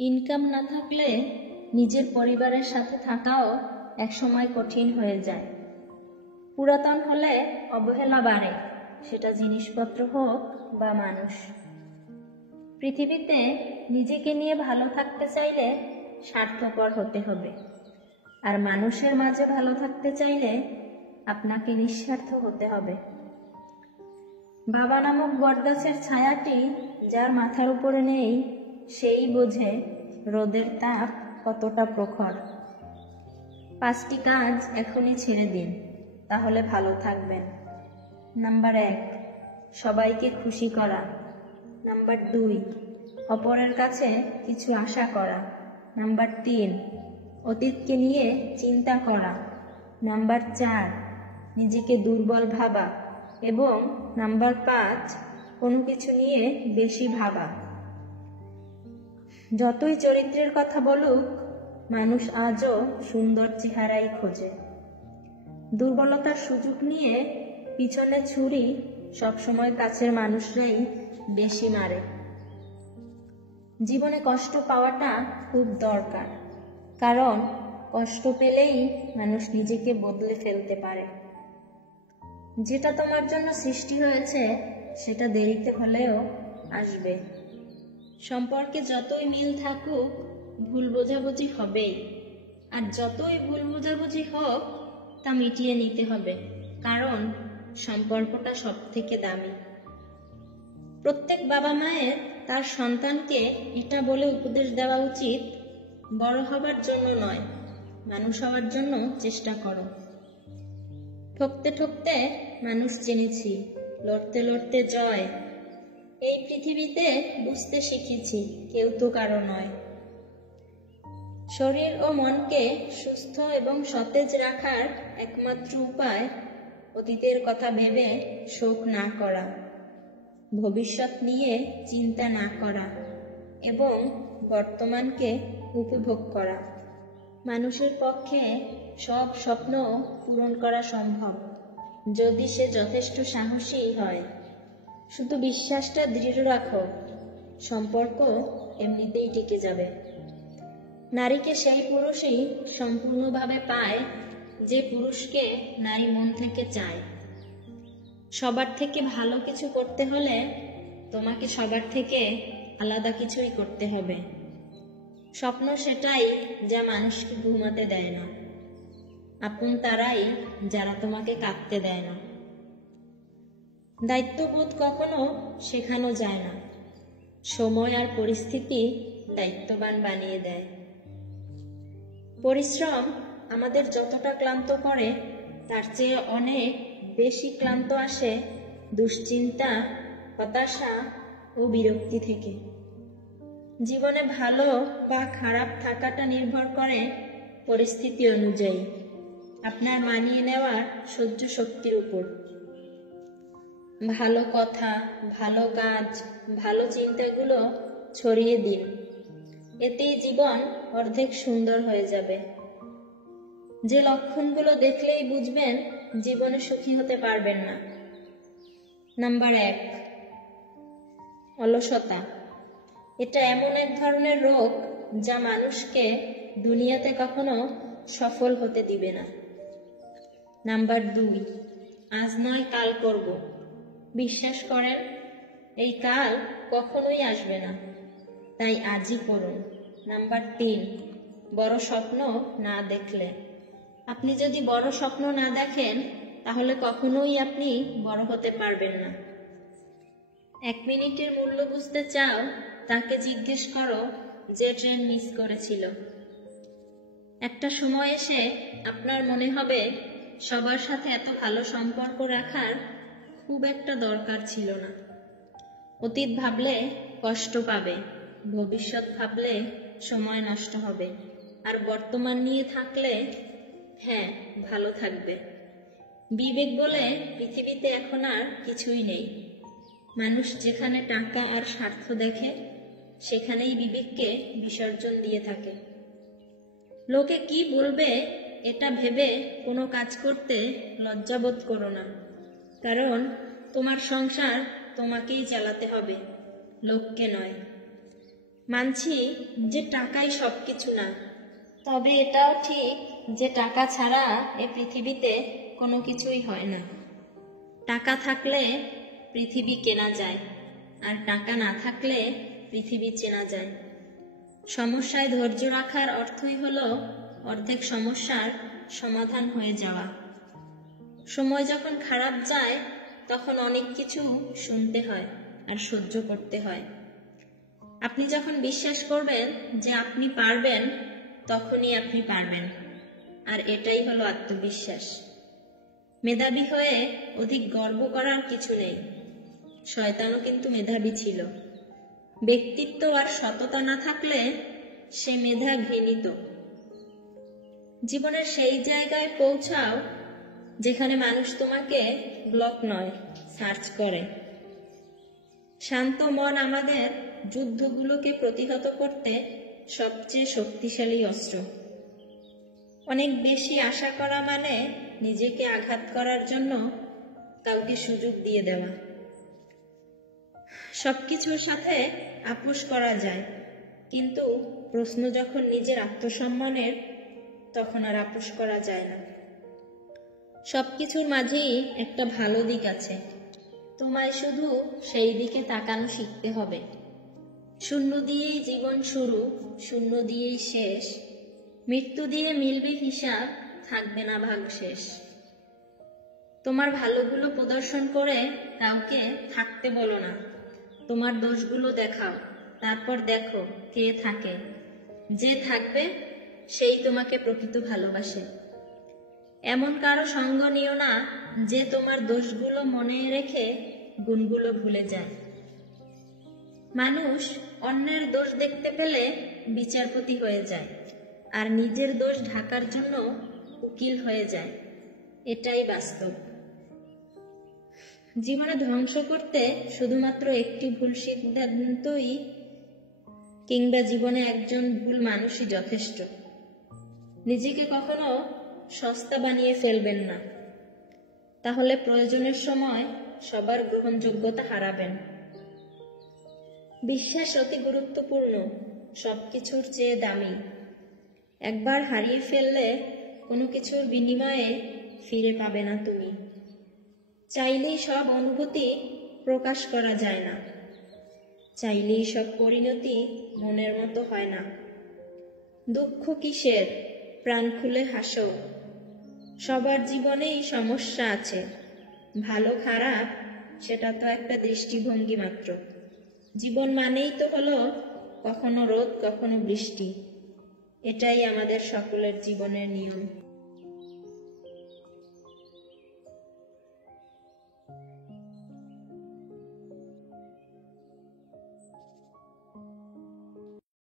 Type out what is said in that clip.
Income না থাকলে নিজের পরিবারের সাথে থাকাও একসময় কঠিন হয়ে যায়। পুরাতন হলে অবহেলা বাড়ে, সেটা জিনিসপত্র হোক বা মানুষ। পৃথিবীতে নিজেকে নিয়ে ভালো থাকতে চাইলে স্বার্থপর হতে হবে, আর মানুষের মাঝে ভালো থাকতে চাইলে আপনাকে নিঃস্বার্থ হতে হবে। বাবা নামক বটগাছের ছায়াটি যার মাথার উপরে নেই, সেই বোঝে রোদের তাপ কতটা প্রখর। 5টি কাজ এখনই ছেড়ে দিন, তাহলে ভালো থাকবেন। নাম্বার 1, সবাইকে খুশি করা। নাম্বার 2, অপরের কাছে কিছু আশা করা। নাম্বার 3, অতীতকে নিয়ে চিন্তা করা। নাম্বার 4, নিজেকে দুর্বল ভাবা। এবং নাম্বার 5, কোনো কিছু নিয়ে বেশি ভাবা। যতই চরিত্রের কথা বলুক, মানুষ আজও সুন্দর চেহারাই খোঁজে। দুর্বলতার সুযোগ নিয়ে পিছনে ছুরি সবসময় কাছের মানুষরাই বেশি মারে। জীবনে কষ্ট পাওয়াটা খুব দরকার, কারণ কষ্ট পেলেই মানুষ নিজেকে বদলে ফেলতে পারে। যেটা তোমার জন্য সৃষ্টি হয়েছে সেটা দেরিতে হলেও আসবে। সম্পর্কে যতই মিল থাকুক, ভুল বোঝাবুঝি হবেই, আর যতই ভুল বোঝাবুঝি হোক তা মিটিয়ে নিতে হবে, কারণ সম্পর্কটা সব থেকে দামি। প্রত্যেক বাবা মায়ের তার সন্তানকে এটা বলে উপদেশ দেওয়া উচিত, বড় হবার জন্য নয়, মানুষ হওয়ার জন্য চেষ্টা করো। ঠকতে ঠকতে মানুষ চিনেছি, লড়তে লড়তে জয়। এই পৃথিবীতে বুঝতে শিখেছি, কেউ তো কারো নয়। শরীর ও মনকে সুস্থ এবং সতেজ রাখার একমাত্র উপায় অতীতের কথা ভেবে শোক না করা, ভবিষ্যৎ নিয়ে চিন্তা না করা এবং বর্তমানকে উপভোগ করা। মানুষের পক্ষে সব স্বপ্ন পূরণ করা সম্ভব, যদি সে যথেষ্ট সাহসী হয়। শুধু বিশ্বাসটা দৃঢ় রাখো, সম্পর্ক এমনিতেই টিকে যাবে। নারীকে সেই পুরুষই সম্পূর্ণভাবে পায় যে পুরুষকে নারী মন থেকে চায়। সবার থেকে ভালো কিছু করতে হলে তোমাকে সবার থেকে আলাদা কিছুই করতে হবে। স্বপ্ন সেটাই যা মানুষকে ঘুমাতে দেয় না, আপন তারাই যারা তোমাকে কাঁদতে দেয় না। দায়িত্ববোধ কখনো শেখানো যায় না, সময় আর পরিস্থিতি দায়িত্ববান বানিয়ে দেয়। পরিশ্রম আমাদের যতটা ক্লান্ত করে, তার চেয়ে অনেক বেশি ক্লান্ত আসে দুশ্চিন্তা, হতাশা ও বিরক্তি থেকে। জীবনে ভালো বা খারাপ থাকাটা নির্ভর করে পরিস্থিতি অনুযায়ী, আপনার মানিয়ে নেওয়ার সহ্য শক্তির উপর। ভালো কথা, ভালো কাজ, ভালো চিন্তাগুলো ছড়িয়ে দিন, এতেই জীবন অর্ধেক সুন্দর হয়ে যাবে। যে লক্ষণগুলো দেখলেই বুঝবেন জীবনে সুখী হতে পারবেন না। নাম্বার 1, অলসতা। এটা এমন এক ধরনের রোগ যা মানুষকে দুনিয়াতে কখনো সফল হতে দিবে না। নাম্বার 2, আজ নয় কাল করব। বিশ্বাস করেন, এই কাল কখনোই আসবে না, তাই আজই করুন। নাম্বার 3, বড় স্বপ্ন না দেখলে। আপনি যদি বড় স্বপ্ন না দেখেন, তাহলে কখনোই আপনি বড় হতে পারবেন না। 1 মিনিটের মূল্য বুঝতে চাও, তাকে জিজ্ঞেস করো যে ট্রেন মিস করেছিল। একটা সময় এসে আপনার মনে হবে সবার সাথে এত ভালো সম্পর্ক রাখার খুব একটা দরকার ছিল না। অতীত ভাবলে কষ্ট পাবে, ভবিষ্যৎ ভাবলে সময় নষ্ট হবে, আর বর্তমান নিয়ে থাকলে ভালো থাকবে। বিবেক বলে পৃথিবীতে এখন আর কিছুই নেই। মানুষ যেখানে টাকা আর স্বার্থ দেখে, সেখানেই বিবেককে বিসর্জন দিয়ে থাকে। লোকে কি বলবে এটা ভেবে কোনো কাজ করতে লজ্জাবোধ করো না, কারণ তোমার সংসার তোমাকেই চালাতে হবে, লোককে নয়। মানছি যে টাকাই সবকিছু না, তবে এটাও ঠিক যে টাকা ছাড়া এ পৃথিবীতে কোনো কিছুই হয় না। টাকা থাকলে পৃথিবী কেনা যায়, আর টাকা না থাকলে পৃথিবী চেনা যায়। সমস্যায় ধৈর্য রাখার অর্থই হলো অর্ধেক সমস্যার সমাধান হয়ে যাওয়া। সময় যখন খারাপ যায় তখন অনেক কিছু শুনতে হয় আর সহ্য করতে হয়। আপনি যখন বিশ্বাস করবেন যে আপনি পারবেন, তখনই আপনি পারবেন, আর এটাই হলো আত্মবিশ্বাস। মেধাবী হয়ে অধিক গর্ব করার কিছু নেই। শয়তানও কিন্তু মেধাবী ছিল। ব্যক্তিত্ব আর সততা না থাকলে সে মেধা ঘৃণিত। জীবনের সেই জায়গায় পৌঁছাও যেখানে মানুষ তোমাকে ব্লক নয়, সার্চ করে। শান্ত মন আমাদের যুদ্ধগুলোকে প্রতিহত করতে সবচেয়ে শক্তিশালী অস্ত্র। অনেক বেশি আশা করা মানে নিজেকে আঘাত করার জন্য কাউকে সুযোগ দিয়ে দেওয়া। সবকিছুর সাথে আপোষ করা যায়, কিন্তু প্রশ্ন যখন নিজের আত্মসম্মানের, তখন আর আপোষ করা যায় না। সবকিছুর মাঝেই একটা ভালো দিক আছে, তোমায় শুধু সেই দিকে তাকানো শিখতে হবে। শূন্য দিয়েই জীবন শুরু, শূন্য দিয়েই শেষ। মৃত্যু দিয়ে মিলবে হিসাব, থাকবে না ভাগশেষ। তোমার ভালোগুলো প্রদর্শন করে কাউকে থাকতে বলো না, তোমার দোষগুলো দেখাও, তারপর দেখো কে থাকে। যে থাকবে সেই তোমাকে প্রকৃত ভালোবাসে। এমন কারো সঙ্গ নিও না যে তোমার দোষগুলো মনে রেখে গুণগুলো ভুলে যায়। মানুষ অন্যের দোষ দেখতে পেলে বিচারপতি হয়ে যায়, আর নিজের দোষ ঢাকার জন্য উকিল হয়ে যায়। এটাই বাস্তব। জীবনে ধ্বংস করতে শুধুমাত্র একটি ভুল সিদ্ধান্তই কিংবা জীবনে একজন ভুল মানুষই যথেষ্ট। নিজেকে কখনো সস্তা বানিয়ে ফেলবেন না, তাহলে প্রয়োজনের সময় সবার গ্রহণযোগ্যতা হারাবেন। বিশ্বাস অতি গুরুত্বপূর্ণ, সবকিছুর চেয়ে দামি। একবার হারিয়ে ফেললে কোনো কিছুর বিনিময়ে ফিরে পাবে না তুমি। চাইলেই সব অনুভূতি প্রকাশ করা যায় না, চাইলেই সব পরিণতি মনের মতো হয় না। দুঃখ কিসের, প্রাণ খুলে হাসো। সবার জীবনেই সমস্যা আছে, ভালো খারাপ সেটা তো একটা দৃষ্টিভঙ্গি মাত্র। জীবন মানেই তো হলো কখনো রোদ কখনো বৃষ্টি। এটাই আমাদের সকলের জীবনের নিয়ম।